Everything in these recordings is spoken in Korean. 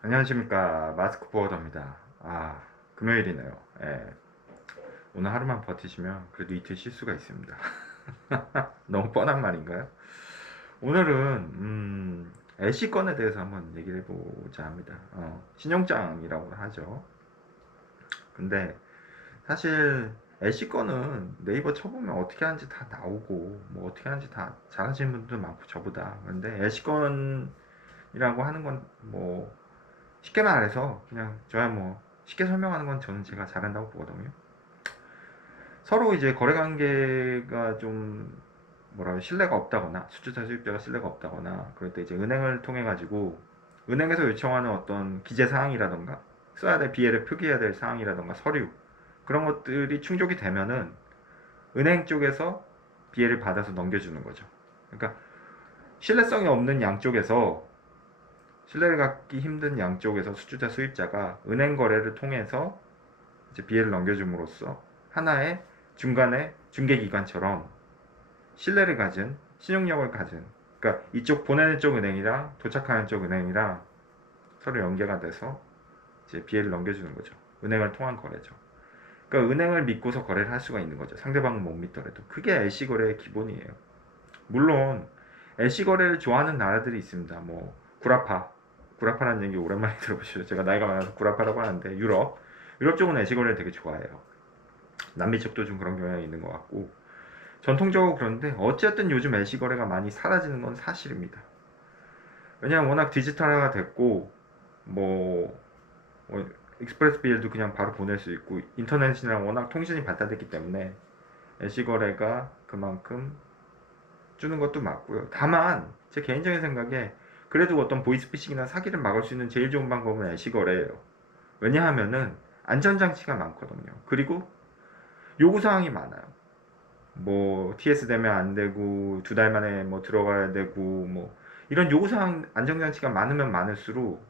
안녕하십니까, 마스크 보어더입니다. 금요일이네요. 예, 오늘 하루만 버티시면 그래도 이틀 쉴 수가 있습니다. 너무 뻔한 말인가요? 오늘은 애쉬건에 대해서 한번 얘기를 해보자 합니다. 신용장이라고 하죠. 근데 사실 애쉬건은 네이버 쳐보면 어떻게 하는지 다 나오고 뭐 어떻게 하는지 다 잘하시는 분들도 많고 저보다. 근데 애쉬건이라고 하는 건 뭐 쉽게 말해서 그냥 저야 뭐 쉽게 설명하는 건 저는 제가 잘한다고 보거든요. 서로 이제 거래 관계가 좀 뭐라 신뢰가 없다거나 수주자 수입자가 신뢰가 없다거나 그럴 때 이제 은행을 통해 가지고 은행에서 요청하는 어떤 기재 사항이라던가 써야 될 비엘에 표기해야 될 사항이라던가 서류 그런 것들이 충족이 되면은 은행 쪽에서 비엘을 받아서 넘겨주는 거죠. 그러니까 신뢰성이 없는 양쪽에서 신뢰를 갖기 힘든 양쪽에서 수주자 수입자가 은행 거래를 통해서 이제 비엘을 넘겨줌으로써 하나의 중간에 중개기관처럼 신뢰를 가진 신용력을 가진 그러니까 이쪽 보내는 쪽 은행이랑 도착하는 쪽 은행이랑 서로 연계가 돼서 이제 비엘을 넘겨주는 거죠. 은행을 통한 거래죠. 그러니까 은행을 믿고서 거래를 할 수가 있는 거죠. 상대방은 못 믿더라도. 그게 LC 거래의 기본이에요. 물론 LC 거래를 좋아하는 나라들이 있습니다. 뭐 구라파라는 얘기 오랜만에 들어보시죠. 제가 나이가 많아서 구라파라고 하는데 유럽 쪽은 LC 거래를 되게 좋아해요. 남미 쪽도 좀 그런 경향이 있는 것 같고 전통적으로 그런데 어쨌든 요즘 LC 거래가 많이 사라지는 건 사실입니다. 왜냐면 워낙 디지털화가 됐고 뭐, 익스프레스 비일도 그냥 바로 보낼 수 있고 인터넷이랑 워낙 통신이 발달됐기 때문에 LC 거래가 그만큼 주는 것도 맞고요. 다만 제 개인적인 생각에 그래도 어떤 보이스피싱이나 사기를 막을 수 있는 제일 좋은 방법은 LC 거래예요. 왜냐하면은 안전장치가 많거든요. 그리고 요구사항이 많아요. 뭐 TS 되면 안 되고 두 달 만에 뭐 들어가야 되고 뭐 이런 요구사항 안전장치가 많으면 많을수록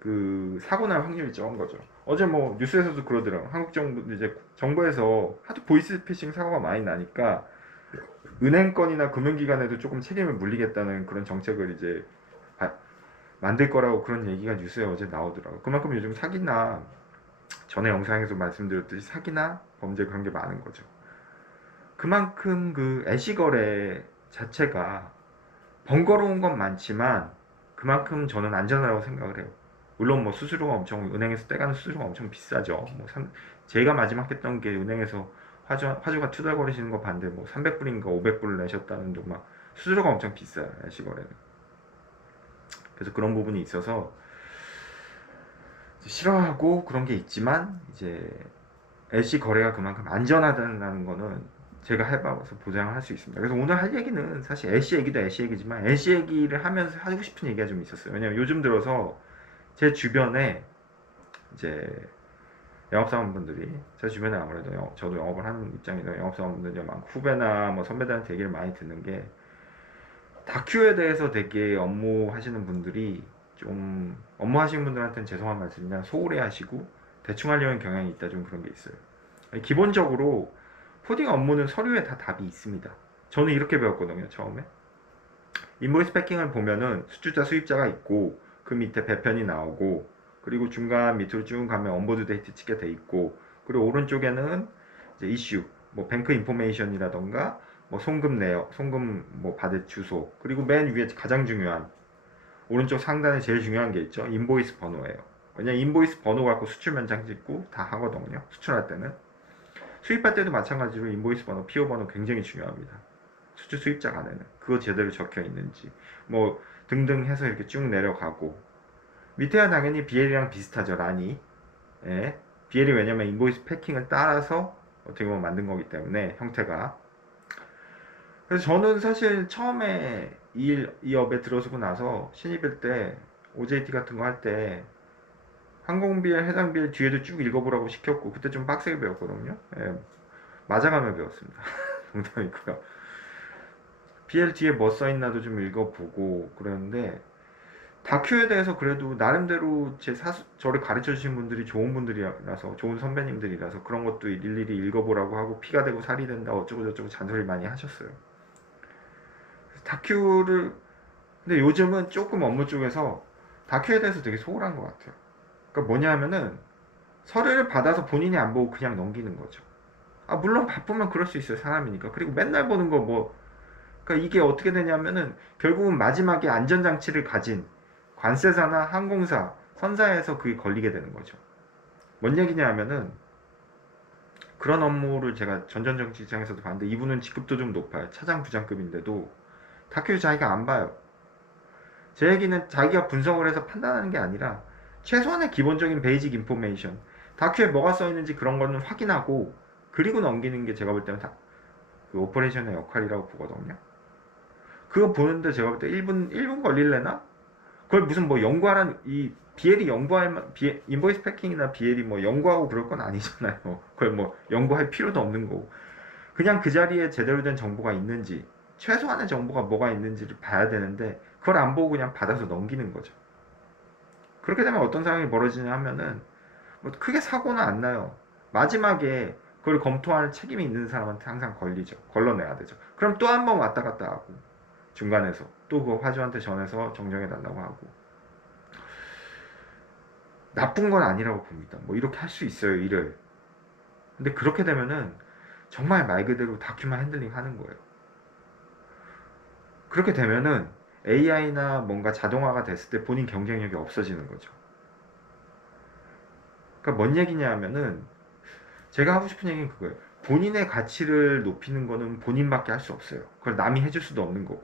그 사고 날 확률이 적은 거죠. 어제 뭐 뉴스에서도 그러더라고요. 한국 정부 이제 정부에서 하도 보이스피싱 사고가 많이 나니까 은행권이나 금융기관에도 조금 책임을 물리겠다는 그런 정책을 이제 만들 거라고 그런 얘기가 뉴스에 어제 나오더라고요. 그만큼 요즘 사기나 전에 영상에서 말씀드렸듯이 사기나 범죄 그런 게 많은 거죠. 그만큼 그 애시거래 자체가 번거로운 건 많지만 그만큼 저는 안전하다고 생각을 해요. 물론 뭐 수수료가 엄청 은행에서 떼가는 수수료가 엄청 비싸죠. 제가 마지막 했던 게 은행에서 화주가 투덜거리시는 거 봤는데 뭐 300불인가 500불을 내셨다는 막 수수료가 엄청 비싸요. 애시거래는. 그래서 그런 부분이 있어서 싫어하고 그런 게 있지만 이제 LC 거래가 그만큼 안전하다는 거는 제가 해봐서 보장을 할 수 있습니다. 그래서 오늘 할 얘기는 사실 LC 얘기도 LC 얘기지만 LC 얘기를 하면서 하고 싶은 얘기가 좀 있었어요. 왜냐면 요즘 들어서 제 주변에 이제 영업사원분들이 제 주변에 아무래도 저도 영업을 하는 입장이라 영업사원분들이 많고 후배나 뭐 선배들한테 얘기를 많이 듣는 게 다큐에 대해서 되게 업무하시는 분들이 좀 업무하시는 분들한테는 죄송한 말씀이지만 소홀해 하시고 대충 하려는 경향이 있다 좀 그런 게 있어요. 기본적으로 코딩 업무는 서류에 다 답이 있습니다. 저는 이렇게 배웠거든요, 처음에. 인보이스 패킹을 보면은 수주자, 수입자가 있고, 그 밑에 배편이 나오고, 그리고 중간 밑으로 쭉 가면 온보드 데이트 찍게 돼 있고, 그리고 오른쪽에는 이제 이슈, 뭐 뱅크 인포메이션이라던가, 뭐 송금 내역, 송금 뭐 받을 주소, 그리고 맨 위에 가장 중요한 오른쪽 상단에 제일 중요한 게 있죠. 인보이스 번호예요. 왜냐 인보이스 번호 갖고 수출 면장 찍고 다 하거든요. 수출할 때는. 수입할 때도 마찬가지로 인보이스 번호, PO 번호 굉장히 중요합니다. 수출 수입자 간에는 그거 제대로 적혀 있는지 뭐 등등 해서 이렇게 쭉 내려가고 밑에가 당연히 BL이랑 비슷하죠. 라니. 예. BL이 왜냐면 인보이스 패킹을 따라서 어떻게 보면 만든 거기 때문에 형태가 그래서 저는 사실 처음에 이 업에 들어서고 나서 신입일 때 OJT 같은 거 할 때 항공비엘, 해상비엘 뒤에도 쭉 읽어보라고 시켰고 그때 좀 빡세게 배웠거든요. 예, 맞아가며 배웠습니다. 농담이고요. BL 뒤에 뭐 써있나도 좀 읽어보고 그랬는데 다큐에 대해서 그래도 나름대로 저를 가르쳐 주신 분들이 좋은 분들이라서 좋은 선배님들이라서 그런 것도 일일이 읽어보라고 하고 피가 되고 살이 된다 어쩌고 저쩌고 잔소리 많이 하셨어요. 다큐를 근데 요즘은 조금 업무 쪽에서 다큐에 대해서 되게 소홀한 것 같아요. 그러니까 뭐냐 하면은 서류를 받아서 본인이 안 보고 그냥 넘기는 거죠. 아, 물론 바쁘면 그럴 수 있어요. 사람이니까. 그리고 맨날 보는 거 뭐, 그러니까 이게 어떻게 되냐면은 결국은 마지막에 안전장치를 가진 관세사나 항공사, 선사에서 그게 걸리게 되는 거죠. 뭔 얘기냐 하면은 그런 업무를 제가 전전정 직장에서도 봤는데 이분은 직급도 좀 높아요. 차장 부장급인데도 다큐를 자기가 안 봐요. 제 얘기는 자기가 분석을 해서 판단하는 게 아니라 최소한의 기본적인 베이직 인포메이션, 다큐에 뭐가 써 있는지 그런 거는 확인하고 그리고 넘기는 게 제가 볼 때는 다 그 오퍼레이션의 역할이라고 보거든요. 그거 보는데 제가 볼 때 1분 걸릴래나? 그걸 무슨 뭐 연구하란, 이 BL이 인보이스 패킹이나 BL이 뭐 연구하고 그럴 건 아니잖아요. 그걸 뭐 연구할 필요도 없는 거고. 그냥 그 자리에 제대로 된 정보가 있는지, 최소한의 정보가 뭐가 있는지를 봐야 되는데, 그걸 안 보고 그냥 받아서 넘기는 거죠. 그렇게 되면 어떤 상황이 벌어지냐 하면은, 뭐 크게 사고는 안 나요. 마지막에 그걸 검토할 책임이 있는 사람한테 항상 걸리죠. 걸러내야 되죠. 그럼 또 한 번 왔다 갔다 하고, 중간에서. 또 그 화주한테 전해서 정정해 달라고 하고. 나쁜 건 아니라고 봅니다. 뭐 이렇게 할 수 있어요, 일을. 근데 그렇게 되면은 정말 말 그대로 다큐만 핸들링 하는 거예요. 그렇게 되면은 AI나 뭔가 자동화가 됐을 때 본인 경쟁력이 없어지는 거죠. 그러니까 뭔 얘기냐 하면은 제가 하고 싶은 얘기는 그거예요. 본인의 가치를 높이는 거는 본인밖에 할 수 없어요. 그걸 남이 해줄 수도 없는 거고.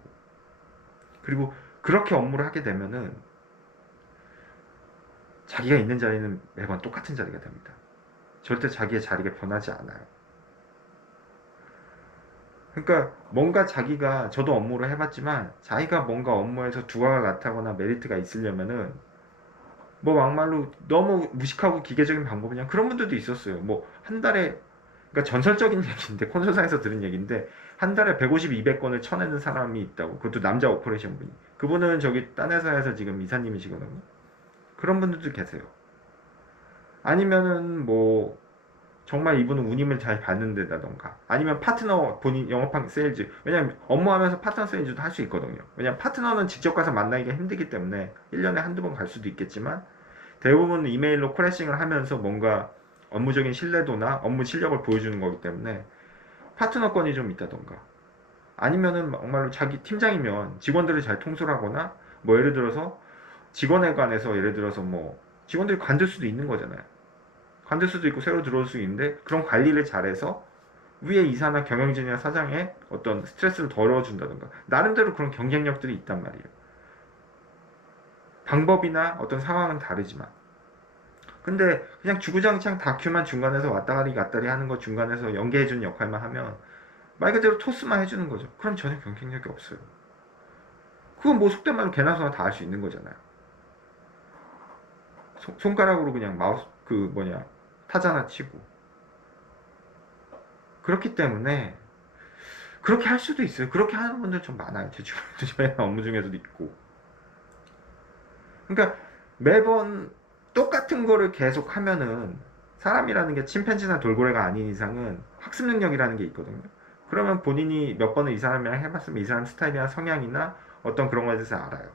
그리고 그렇게 업무를 하게 되면은 자기가 있는 자리는 매번 똑같은 자리가 됩니다. 절대 자기의 자리가 변하지 않아요. 그러니까 뭔가 자기가, 저도 업무를 해봤지만 자기가 뭔가 업무에서 두각을 나타거나 메리트가 있으려면은 뭐 막말로 너무 무식하고 기계적인 방법이냐, 그런 분들도 있었어요. 뭐 한 달에, 그러니까 전설적인 얘기인데, 콘솔상에서 들은 얘기인데, 한 달에 150, 200건을 쳐내는 사람이 있다고. 그것도 남자 오퍼레이션 분이. 그분은 저기 딴 회사에서 지금 이사님이시거든요. 그런 분들도 계세요. 아니면은 뭐 정말 이분은 운임을 잘 받는 데다던가, 아니면 파트너 본인 영업한 세일즈, 왜냐면 업무하면서 파트너 세일즈도 할 수 있거든요. 왜냐면 파트너는 직접 가서 만나기가 힘들기 때문에 1년에 한두 번 갈 수도 있겠지만 대부분 이메일로 크래싱을 하면서 뭔가 업무적인 신뢰도나 업무 실력을 보여주는 거기 때문에 파트너권이 좀 있다던가, 아니면은 정말로 자기 팀장이면 직원들을 잘 통솔하거나, 뭐 예를 들어서 직원에 관해서 예를 들어서 뭐 직원들이 관둘 수도 있는 거잖아요. 관둘 수도 있고 새로 들어올 수 있는데 그런 관리를 잘해서 위에 이사나 경영진이나 사장에 어떤 스트레스를 덜어준다던가, 나름대로 그런 경쟁력들이 있단 말이에요. 방법이나 어떤 상황은 다르지만. 근데 그냥 주구장창 다큐만 중간에서 왔다리 갔다리 하는 거 중간에서 연계해주는 역할만 하면 말 그대로 토스만 해주는 거죠. 그럼 전혀 경쟁력이 없어요. 그건 뭐 속된 말로 개나 소나 다 할 수 있는 거잖아요. 손가락으로 그냥 마우스 그 뭐냐 타자나 치고. 그렇기 때문에 그렇게 할 수도 있어요. 그렇게 하는 분들 좀 많아요. 제 주변에도, 저희 업무 중에서도 있고. 그러니까 매번 똑같은 거를 계속 하면은, 사람이라는 게 침팬지나 돌고래가 아닌 이상은 학습 능력이라는 게 있거든요. 그러면 본인이 몇 번을 이 사람이랑 해봤으면 이 사람 스타일이나 성향이나 어떤 그런 거에 대해서 알아요.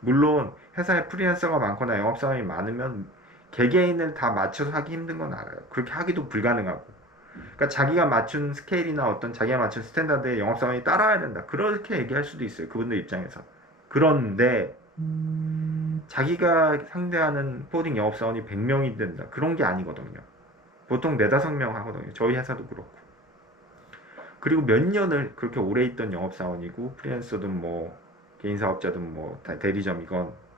물론 회사에 프리랜서가 많거나 영업사원이 많으면 개개인을 다 맞춰서 하기 힘든 건 알아요. 그렇게 하기도 불가능하고. 그러니까 자기가 맞춘 스케일이나 어떤 자기가 맞춘 스탠다드에 영업사원이 따라와야 된다, 그렇게 얘기할 수도 있어요. 그분들 입장에서. 그런데 자기가 상대하는 포딩 영업사원이 100명이 된다, 그런 게 아니거든요. 보통 4-5명 하거든요. 저희 회사도 그렇고. 그리고 몇 년을 그렇게 오래 있던 영업사원이고, 프리랜서든 뭐 개인사업자든 뭐 대리점이건,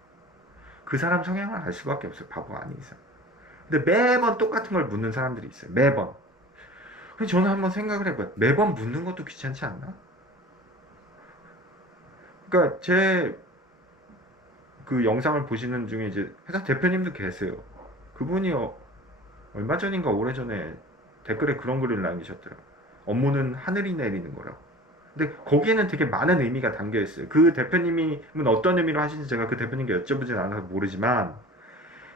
그 사람 성향을 알 수밖에 없어요. 바보가 아닌 이상. 근데 매번 똑같은 걸 묻는 사람들이 있어요. 매번. 그래서 저는 한번 생각을 해봐요. 매번 묻는 것도 귀찮지 않나? 그러니까 제 그 영상을 보시는 중에 이제 회사 대표님도 계세요. 그분이 얼마 전인가 오래전에 댓글에 그런 글을 남기셨더라고요. 업무는 하늘이 내리는 거라고. 근데 거기에는 되게 많은 의미가 담겨 있어요. 그 대표님이 어떤 의미로 하시는지 제가 그 대표님께 여쭤보진 않아서 모르지만,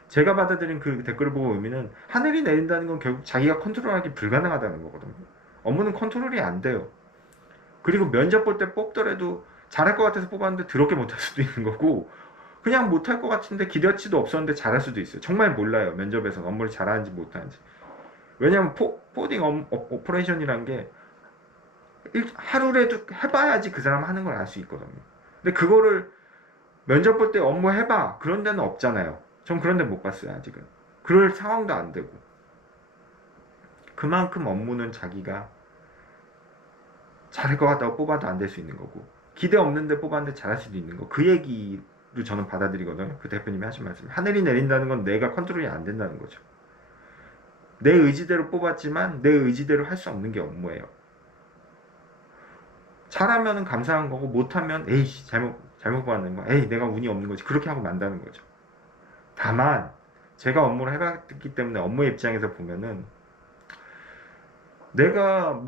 제가 받아들인 그 댓글을 보고 의미는, 하늘이 내린다는 건 결국 자기가 컨트롤하기 불가능하다는 거거든요. 업무는 컨트롤이 안 돼요. 그리고 면접 볼 때 뽑더라도 잘할 것 같아서 뽑았는데 더럽게 못할 수도 있는 거고, 그냥 못할 것 같은데 기대치도 없었는데 잘할 수도 있어요. 정말 몰라요. 면접에서 업무를 잘하는지 못하는지. 왜냐면 포딩 오퍼레이션이란 게 하루라도 해봐야지 그 사람 하는 걸 알 수 있거든요. 근데 그거를 면접 볼 때 업무 해봐. 그런 데는 없잖아요. 전 그런 데 못 봤어요, 아직은. 그럴 상황도 안 되고. 그만큼 업무는 자기가 잘할 것 같다고 뽑아도 안 될 수 있는 거고, 기대 없는데 뽑았는데 잘할 수도 있는 거. 그 얘기로 저는 받아들이거든요. 그 대표님이 하신 말씀. 하늘이 내린다는 건 내가 컨트롤이 안 된다는 거죠. 내 의지대로 뽑았지만 내 의지대로 할 수 없는 게 업무예요. 잘하면 감사한 거고, 못하면 에이씨 잘못 받는 거, 에이 내가 운이 없는 거지, 그렇게 하고 만다는 거죠. 다만 제가 업무를 해봤기 때문에 업무의 입장에서 보면은 내가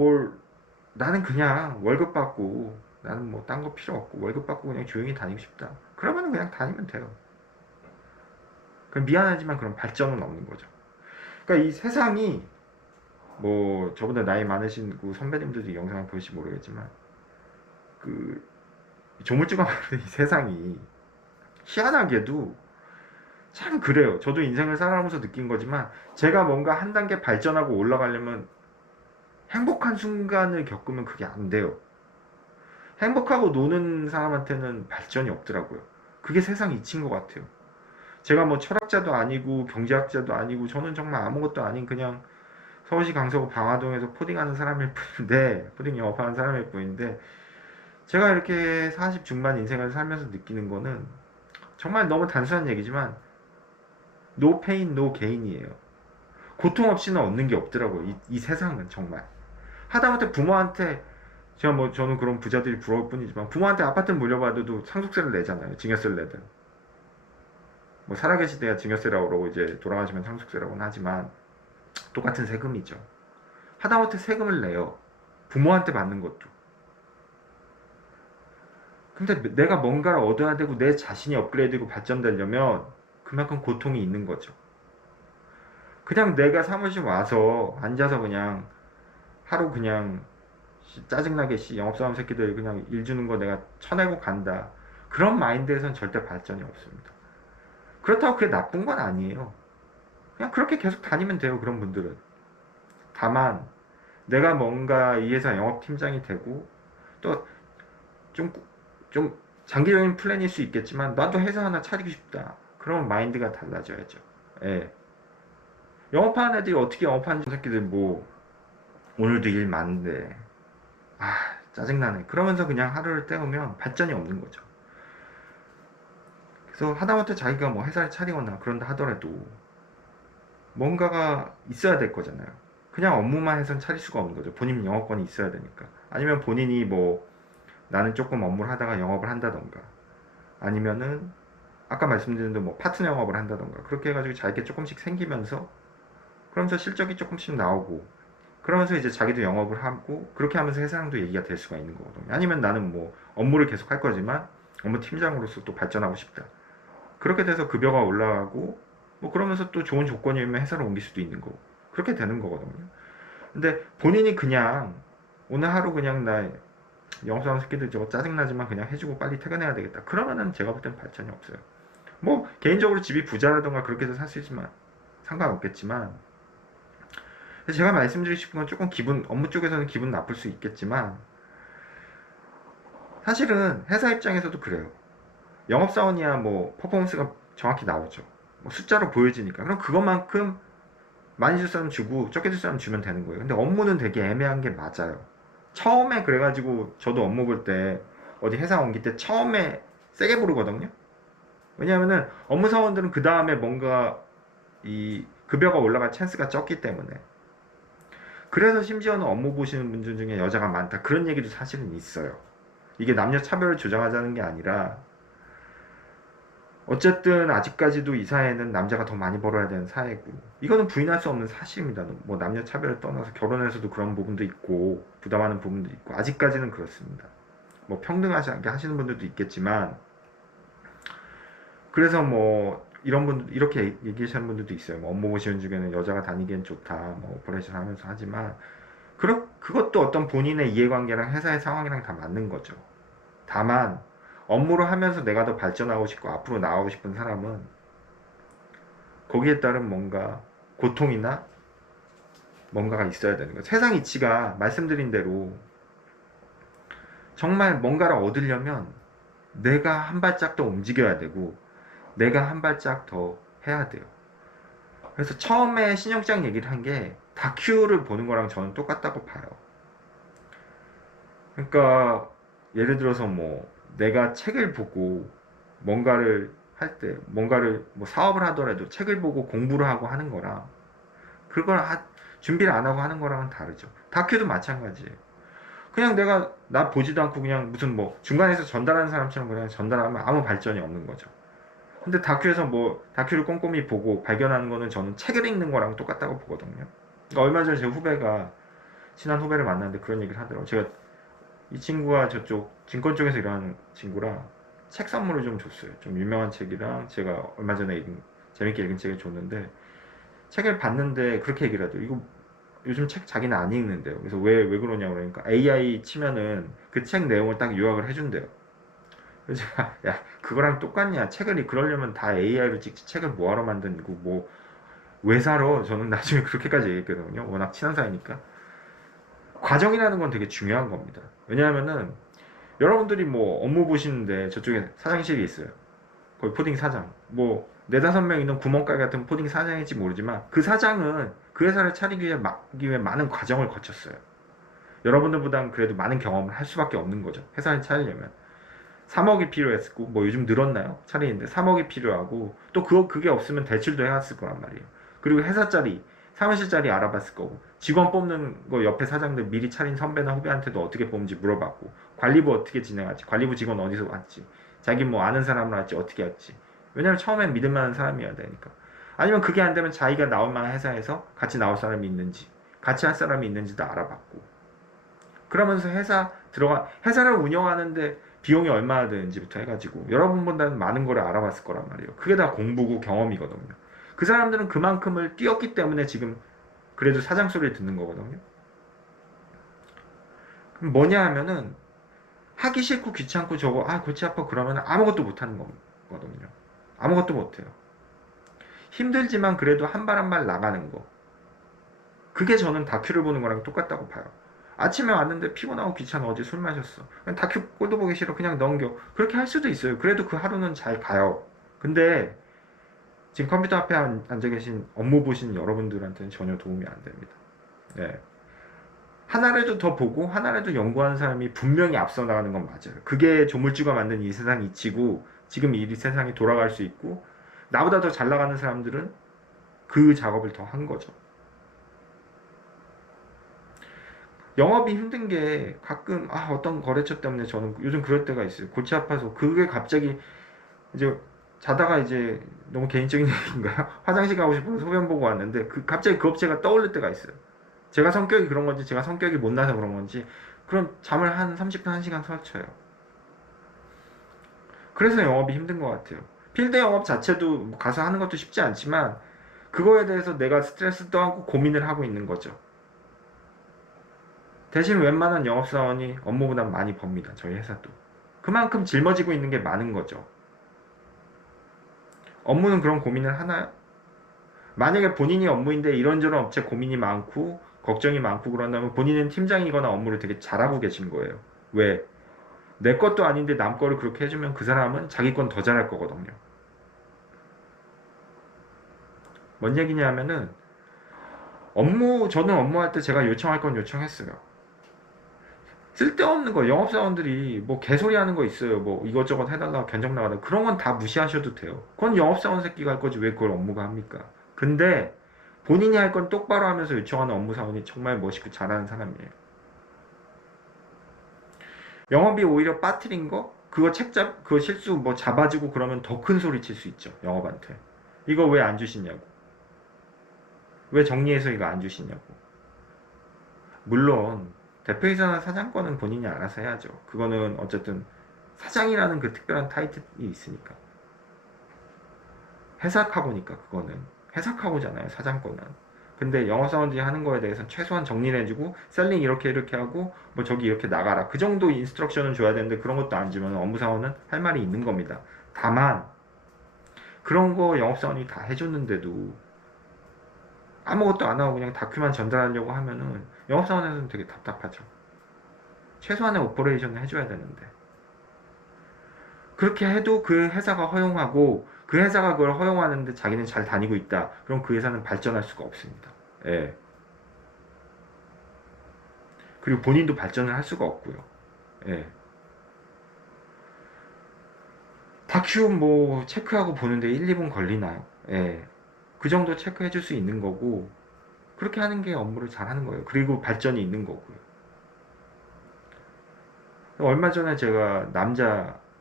나는 그냥 월급 받고, 나는 뭐 딴 거 필요 없고 월급 받고 그냥 조용히 다니고 싶다, 그러면 그냥 다니면 돼요. 그럼 미안하지만 그런 발전은 없는 거죠. 그러니까 이 세상이, 뭐 저보다 나이 많으신 선배님들도 이 영상을 보실지 모르겠지만, 그 조물주가 만든 이 세상이 희한하게도 참 그래요. 저도 인생을 살아가면서 느낀 거지만, 제가 뭔가 한 단계 발전하고 올라가려면 행복한 순간을 겪으면 그게 안 돼요. 행복하고 노는 사람한테는 발전이 없더라고요. 그게 세상 이치인 것 같아요. 제가 뭐 철학자도 아니고 경제학자도 아니고, 저는 정말 아무것도 아닌 그냥 서울시 강서구 방화동에서 포딩하는 사람일 뿐인데, 포딩 영업하는 사람일 뿐인데, 제가 이렇게 40 중반 인생을 살면서 느끼는 거는 정말 너무 단순한 얘기지만 no pain, no gain이에요. 고통 없이는 얻는 게 없더라고요. 이 세상은 정말. 하다못해 부모한테, 저는 그런 부자들이 부러울 뿐이지만, 부모한테 아파트를 물려받아도 상속세를 내잖아요. 증여세를 내든. 뭐 살아계실 때야 증여세라고 그러고, 이제 돌아가시면 상속세라고는 하지만 똑같은 세금이죠. 하다못해 세금을 내요. 부모한테 받는 것도. 근데 내가 뭔가를 얻어야 되고 내 자신이 업그레이드되고 발전되려면 그만큼 고통이 있는 거죠. 그냥 내가 사무실 와서 앉아서 그냥 하루 그냥 짜증나게 영업사원 새끼들 그냥 일 주는 거 내가 쳐내고 간다, 그런 마인드에선 절대 발전이 없습니다. 그렇다고 그게 나쁜 건 아니에요. 그냥 그렇게 계속 다니면 돼요, 그런 분들은. 다만 내가 뭔가 이 회사 영업팀장이 되고, 또 좀 장기적인 플랜일 수 있겠지만 나도 회사 하나 차리고 싶다, 그러면 마인드가 달라져야죠. 예. 영업하는 애들이 어떻게 영업하는 새끼들, 뭐 오늘도 일 많은데 짜증나네 그러면서 그냥 하루를 때우면 발전이 없는 거죠. 그래서 하다못해 자기가 뭐 회사를 차리거나 그런다 하더라도 뭔가가 있어야 될 거잖아요. 그냥 업무만 해선 차릴 수가 없는 거죠. 본인 영업권이 있어야 되니까. 아니면 본인이 뭐 나는 조금 업무를 하다가 영업을 한다던가, 아니면은 아까 말씀드린 대로 뭐 파트너 영업을 한다던가, 그렇게 해가지고 자기게 조금씩 생기면서, 그러면서 실적이 조금씩 나오고, 그러면서 이제 자기도 영업을 하고, 그렇게 하면서 회사랑도 얘기가 될 수가 있는 거거든요. 아니면 나는 뭐 업무를 계속 할 거지만 업무 팀장으로서 또 발전하고 싶다, 그렇게 돼서 급여가 올라가고, 뭐 그러면서 또 좋은 조건이면 회사를 옮길 수도 있는 거고, 그렇게 되는 거거든요. 근데 본인이 그냥 오늘 하루 그냥 나 영업사원 새끼들 저거 짜증나지만 그냥 해주고 빨리 퇴근해야 되겠다, 그러면은 제가 볼 땐 발전이 없어요. 뭐 개인적으로 집이 부자라던가 그렇게 해서 살 수 있지만 상관없겠지만, 제가 말씀드리고 싶은 건 조금 업무 쪽에서는 기분 나쁠 수 있겠지만, 사실은 회사 입장에서도 그래요. 영업사원이야 뭐 퍼포먼스가 정확히 나오죠. 뭐 숫자로 보여지니까. 그럼 그것만큼 많이 줄 사람 주고 적게 줄 사람 주면 되는 거예요. 근데 업무는 되게 애매한 게 맞아요. 처음에 그래가지고 저도 업무 볼 때 어디 회사 옮길 때 처음에 세게 부르거든요. 왜냐하면은 업무 사원들은 그 다음에 뭔가 이 급여가 올라갈 찬스가 적기 때문에. 그래서 심지어는 업무 보시는 분들 중에 여자가 많다, 그런 얘기도 사실은 있어요. 이게 남녀 차별을 조장하자는 게 아니라, 어쨌든 아직까지도 이 사회는 남자가 더 많이 벌어야 되는 사회고, 이거는 부인할 수 없는 사실입니다. 뭐 남녀 차별을 떠나서 결혼에서도 그런 부분도 있고 부담하는 부분도 있고, 아직까지는 그렇습니다. 뭐 평등하게 하시는 분들도 있겠지만, 그래서 뭐 이런 분 이렇게 얘기하시는 분들도 있어요. 뭐 업무 보시는 중에는 여자가 다니기엔 좋다, 뭐 오퍼레이션 하면서. 하지만 그것도 어떤 본인의 이해관계랑 회사의 상황이랑 다 맞는 거죠. 다만 업무를 하면서 내가 더 발전하고 싶고 앞으로 나가고 싶은 사람은 거기에 따른 뭔가 고통이나 뭔가가 있어야 되는 거예요. 세상 이치가 말씀드린 대로 정말 뭔가를 얻으려면 내가 한 발짝 더 움직여야 되고 내가 한 발짝 더 해야 돼요. 그래서 처음에 신영장 얘기를 한 게 다큐를 보는 거랑 저는 똑같다고 봐요. 그러니까 예를 들어서 뭐 내가 책을 보고 뭔가를 할 때 뭔가를 뭐 사업을 하더라도 책을 보고 공부를 하고 하는 거랑 그걸 준비를 안 하고 하는 거랑은 다르죠. 다큐도 마찬가지예요. 그냥 내가 나 보지도 않고 그냥 무슨 뭐 중간에서 전달하는 사람처럼 그냥 전달하면 아무 발전이 없는 거죠. 근데 다큐에서 뭐 다큐를 꼼꼼히 보고 발견하는 거는 저는 책을 읽는 거랑 똑같다고 보거든요. 그러니까 얼마 전에 제 후배가 친한 후배를 만났는데 그런 얘기를 하더라고요. 제가 이 친구가 저쪽 증권 쪽에서 일하는 친구라 책 선물을 좀 줬어요. 좀 유명한 책이랑 제가 얼마 전에 재밌게 읽은 책을 줬는데 책을 봤는데 그렇게 얘기를 하죠. 이거 요즘 책 자기는 안 읽는데요. 그래서 왜 그러냐고 그러니까 AI 치면은 그 책 내용을 딱 요약을 해준대요. 그래서 제가 야 그거랑 똑같냐? 책을 그러려면 다 AI로 찍지 책을 뭐하러 만드고 뭐 왜 사러? 저는 나중에 그렇게까지 얘기했거든요. 워낙 친한 사이니까. 과정이라는 건 되게 중요한 겁니다. 왜냐하면은 여러분들이 뭐 업무 보시는데 저쪽에 사장실이 있어요. 거의 포딩 사장. 뭐 네다섯 명 있는 구멍가게 같은 포딩 사장일지 모르지만 그 사장은 그 회사를 차리기 위해 많은 과정을 거쳤어요. 여러분들보다는 그래도 많은 경험을 할 수밖에 없는 거죠. 회사를 차리려면. 3억이 필요했고 뭐 요즘 늘었나요? 차리는데 3억이 필요하고 또 그게 없으면 대출도 해왔을 거란 말이에요. 그리고 회사짜리 사무실짜리 알아봤을 거고 직원 뽑는 거 옆에 사장들 미리 차린 선배나 후배한테도 어떻게 뽑는지 물어봤고 관리부 어떻게 진행할지 관리부 직원 어디서 왔지 자기 뭐 아는 사람으로 할지 어떻게 할지 왜냐면 처음엔 믿을 만한 사람이어야 되니까 아니면 그게 안 되면 자기가 나올 만한 회사에서 같이 나올 사람이 있는지 같이 할 사람이 있는지도 알아봤고 그러면서 회사를 운영하는데 비용이 얼마나 드는지부터 해가지고 여러분보다는 많은 걸 알아봤을 거란 말이에요. 그게 다 공부고 경험이거든요. 그 사람들은 그만큼을 뛰었기 때문에 지금 그래도 사장 소리를 듣는 거거든요. 그럼 뭐냐 하면은 하기 싫고 귀찮고 저거 골치 아파 그러면 아무것도 못하는 거거든요. 아무것도 못해요. 힘들지만 그래도 한 발 한 발 나가는 거. 그게 저는 다큐를 보는 거랑 똑같다고 봐요. 아침에 왔는데 피곤하고 귀찮아 어제 술 마셨어. 그냥 다큐 꼴도 보기 싫어 그냥 넘겨. 그렇게 할 수도 있어요. 그래도 그 하루는 잘 가요. 근데 지금 컴퓨터 앞에 앉아 계신 업무 보시는 여러분들한테는 전혀 도움이 안 됩니다. 네. 하나라도 더 보고 하나라도 연구하는 사람이 분명히 앞서 나가는 건 맞아요. 그게 조물주가 만든 이 세상 이치고 지금 이 세상이 돌아갈 수 있고 나보다 더 잘 나가는 사람들은 그 작업을 더 한 거죠. 영업이 힘든 게 가끔 어떤 거래처 때문에 저는 요즘 그럴 때가 있어요. 골치 아파서 그게 갑자기 이제 자다가 이제 너무 개인적인 얘기인가요? 화장실 가고 싶어서 소변 보고 왔는데 갑자기 그 업체가 떠오를 때가 있어요. 제가 성격이 그런 건지 제가 성격이 못나서 그런 건지 그럼 잠을 한 30분 1시간 설쳐요. 그래서 영업이 힘든 것 같아요. 필드 영업 자체도 가서 하는 것도 쉽지 않지만 그거에 대해서 내가 스트레스도 하고 고민을 하고 있는 거죠. 대신 웬만한 영업사원이 업무보다 많이 법니다. 저희 회사도. 그만큼 짊어지고 있는 게 많은 거죠. 업무는 그런 고민을 하나요? 만약에 본인이 업무인데 이런저런 업체 고민이 많고 걱정이 많고 그런다면 본인은 팀장이거나 업무를 되게 잘하고 계신 거예요. 왜? 내 것도 아닌데 남 거를 그렇게 해주면 그 사람은 자기 건 더 잘할 거거든요. 뭔 얘기냐 하면은 저는 업무할 때 제가 요청할 건 요청했어요. 쓸데없는 거 영업사원들이 뭐 개소리 하는 거 있어요. 뭐 이것저것 해달라 견적 나가다 그런 건 다 무시하셔도 돼요. 그건 영업사원 새끼가 할 거지 왜 그걸 업무가 합니까? 근데 본인이 할 건 똑바로 하면서 요청하는 업무사원이 정말 멋있고 잘하는 사람이에요. 영업이 오히려 빠뜨린 거 그거 실수 뭐 잡아주고 그러면 더 큰 소리 칠 수 있죠. 영업한테. 이거 왜 안 주시냐고. 왜 정리해서 이거 안 주시냐고. 물론 대표이사나 사장권은 본인이 알아서 해야죠. 그거는 어쨌든 사장이라는 그 특별한 타이틀이 있으니까. 회사카고니까 그거는. 회사카고잖아요. 사장권은. 근데 영업사원들이 하는 거에 대해서는 최소한 정리를 해주고 셀링 이렇게 이렇게 하고 뭐 저기 이렇게 나가라 그 정도 인스트럭션은 줘야 되는데 그런 것도 안 주면 업무사원은 할 말이 있는 겁니다. 다만 그런 거 영업사원이 다 해줬는데도 아무것도 안 하고 그냥 다큐만 전달하려고 하면은 영업사원에서는 되게 답답하죠. 최소한의 오퍼레이션을 해줘야 되는데 그렇게 해도 그 회사가 허용하고 그 회사가 그걸 허용하는데 자기는 잘 다니고 있다. 그럼 그 회사는 발전할 수가 없습니다. 예. 그리고 본인도 발전을 할 수가 없고요. 예. 다큐 뭐 체크하고 보는데 1, 2분 걸리나요? 예. 그 정도 체크해 줄 수 있는 거고 그렇게 하는 게 업무를 잘 하는 거예요. 그리고 발전이 있는 거고요. 얼마 전에 제가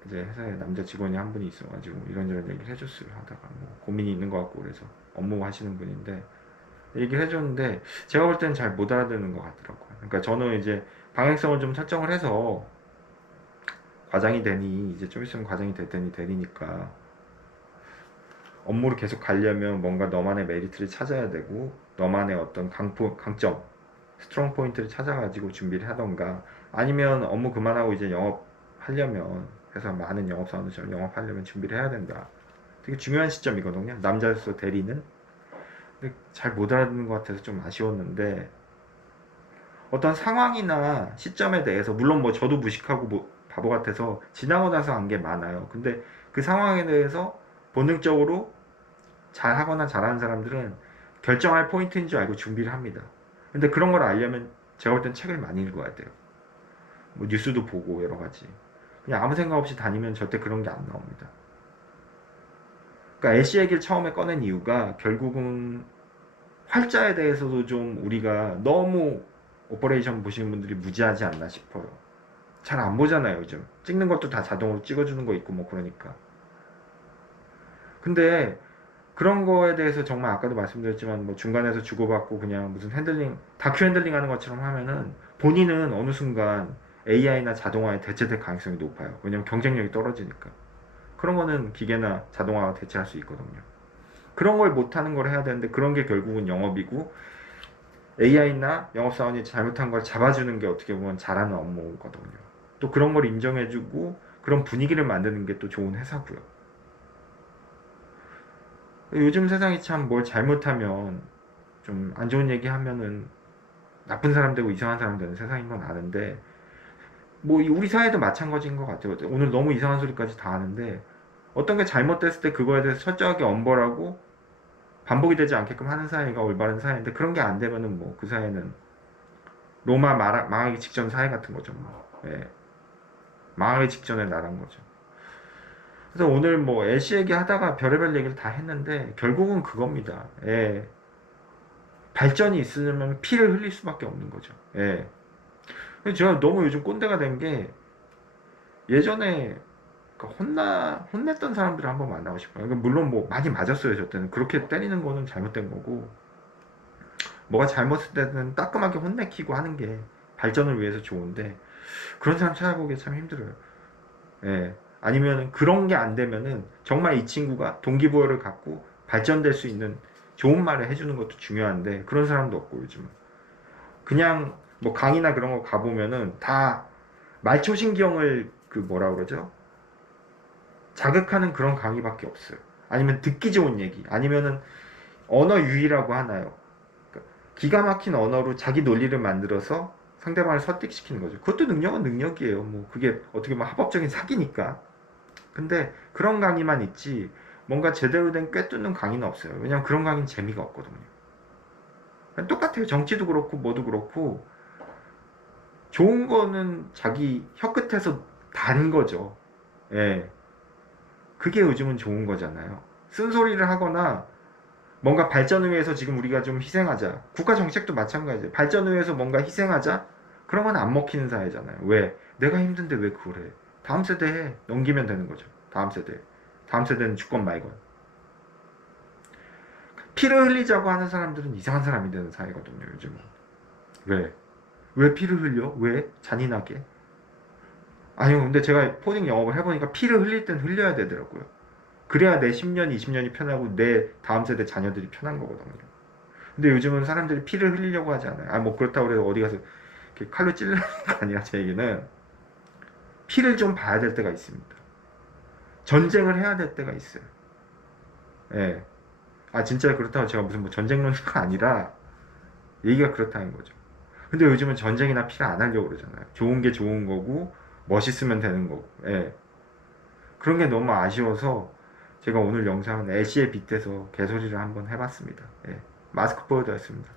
이제 회사에 남자 직원이 한 분이 있어가지고 이런저런 얘기를 해줬어요. 하다가 뭐 고민이 있는 것 같고 그래서 업무 하시는 분인데 얘기를 해줬는데 제가 볼 때는 잘 못 알아듣는 것 같더라고요. 그러니까 저는 이제 방향성을 좀 설정을 해서 과장이 되니 이제 좀 있으면 과장이 될 테니 되니까 업무를 계속 가려면 뭔가 너만의 메리트를 찾아야 되고 너만의 어떤 강점, 스트롱 포인트를 찾아가지고 준비를 하던가 아니면 업무 그만하고 이제 영업하려면 해서 많은 영업사원들처럼 영업하려면 준비를 해야 된다. 되게 중요한 시점이거든요. 남자로서 대리는. 잘 못 알아듣는 것 같아서 좀 아쉬웠는데 어떤 상황이나 시점에 대해서 물론 뭐 저도 무식하고 뭐 바보 같아서 지나고 나서 한 게 많아요. 근데 그 상황에 대해서 본능적으로 잘하거나 잘하는 사람들은 결정할 포인트인 줄 알고 준비를 합니다. 근데 그런 걸 알려면 제가 볼 땐 책을 많이 읽어야 돼요. 뭐 뉴스도 보고 여러 가지. 그냥 아무 생각 없이 다니면 절대 그런 게 안 나옵니다. 그러니까 애쉬 얘기를 처음에 꺼낸 이유가 결국은 활자에 대해서도 좀 우리가 너무 오퍼레이션 보시는 분들이 무지하지 않나 싶어요. 잘 안 보잖아요, 요즘. 찍는 것도 다 자동으로 찍어주는 거 있고 뭐 그러니까. 근데 그런 거에 대해서 정말 아까도 말씀드렸지만 뭐 중간에서 주고받고 그냥 무슨 핸들링, 다큐 핸들링 하는 것처럼 하면은 본인은 어느 순간 AI나 자동화에 대체될 가능성이 높아요. 왜냐면 경쟁력이 떨어지니까. 그런 거는 기계나 자동화가 대체할 수 있거든요. 그런 걸 못하는 걸 해야 되는데 그런 게 결국은 영업이고 AI나 영업사원이 잘못한 걸 잡아주는 게 어떻게 보면 잘하는 업무거든요. 또 그런 걸 인정해주고 그런 분위기를 만드는 게 또 좋은 회사고요. 요즘 세상이 참 뭘 잘못하면 좀 안 좋은 얘기 하면은 나쁜 사람 되고 이상한 사람 되는 세상인 건 아는데 뭐 우리 사회도 마찬가지인 것 같아요. 오늘 너무 이상한 소리까지 다 하는데 어떤 게 잘못됐을 때 그거에 대해서 철저하게 엄벌하고 반복이 되지 않게끔 하는 사회가 올바른 사회인데 그런 게 안 되면은 뭐 그 사회는 로마 망하기 직전 사회 같은 거죠. 뭐. 예. 망하기 직전에 나란 거죠. 그래서 오늘 뭐 애쉬 얘기 하다가 별의별 얘기를 다 했는데 결국은 그겁니다. 예. 발전이 있으면 피를 흘릴 수밖에 없는 거죠. 예. 근데 제가 너무 요즘 꼰대가 된 게 예전에 혼냈던 사람들을 한번 만나고 싶어요. 그러니까 물론 뭐 많이 맞았어요, 저 때는. 그렇게 때리는 거는 잘못된 거고, 뭐가 잘못될 때는 따끔하게 혼내키고 하는 게 발전을 위해서 좋은데, 그런 사람 찾아보기 참 힘들어요. 예. 아니면 그런 게 안 되면은 정말 이 친구가 동기부여를 갖고 발전될 수 있는 좋은 말을 해주는 것도 중요한데, 그런 사람도 없고, 요즘은. 그냥 뭐 강의나 그런 거 가보면은 다 말초신경을 그 뭐라 그러죠? 자극하는 그런 강의밖에 없어요. 아니면 듣기 좋은 얘기, 아니면은 언어 유희라고 하나요? 그러니까 기가 막힌 언어로 자기 논리를 만들어서 상대방을 설득시키는 거죠. 그것도 능력은 능력이에요. 뭐 그게 어떻게 보면 합법적인 사기니까. 근데 그런 강의만 있지 뭔가 제대로 된 꿰뚫는 강의는 없어요. 왜냐면 그런 강의는 재미가 없거든요. 똑같아요. 정치도 그렇고 뭐도 그렇고 좋은 거는 자기 혀끝에서 단 거죠. 예. 그게 요즘은 좋은 거잖아요. 쓴소리를 하거나 뭔가 발전을 위해서 지금 우리가 좀 희생하자. 국가 정책도 마찬가지예요. 발전을 위해서 뭔가 희생하자? 그런 건 안 먹히는 사회잖아요. 왜? 내가 힘든데 왜 그걸 해? 다음 세대에 넘기면 되는 거죠. 다음 세대. 다음 세대는 주권 말건. 피를 흘리자고 하는 사람들은 이상한 사람이 되는 사회거든요. 요즘은. 왜? 왜 피를 흘려? 왜? 잔인하게? 아니요. 근데 제가 포딩 영업을 해보니까 피를 흘릴 땐 흘려야 되더라고요. 그래야 내 10년, 20년이 편하고 내 다음 세대 자녀들이 편한 거거든요. 근데 요즘은 사람들이 피를 흘리려고 하지 않아요. 아, 뭐 그렇다고 해서 어디 가서 이렇게 칼로 찔르는 거 아니야. 제 얘기는 피를 좀 봐야 될 때가 있습니다. 전쟁을 해야 될 때가 있어요. 예. 아, 진짜 그렇다고 제가 무슨 뭐 전쟁론자가 아니라 얘기가 그렇다는 거죠. 근데 요즘은 전쟁이나 피를 안 하려고 그러잖아요. 좋은 게 좋은 거고, 멋있으면 되는 거고, 예. 그런 게 너무 아쉬워서 제가 오늘 영상은 애쉬에 빗대서 개소리를 한번 해봤습니다. 예. 마스크 보여드렸습니다.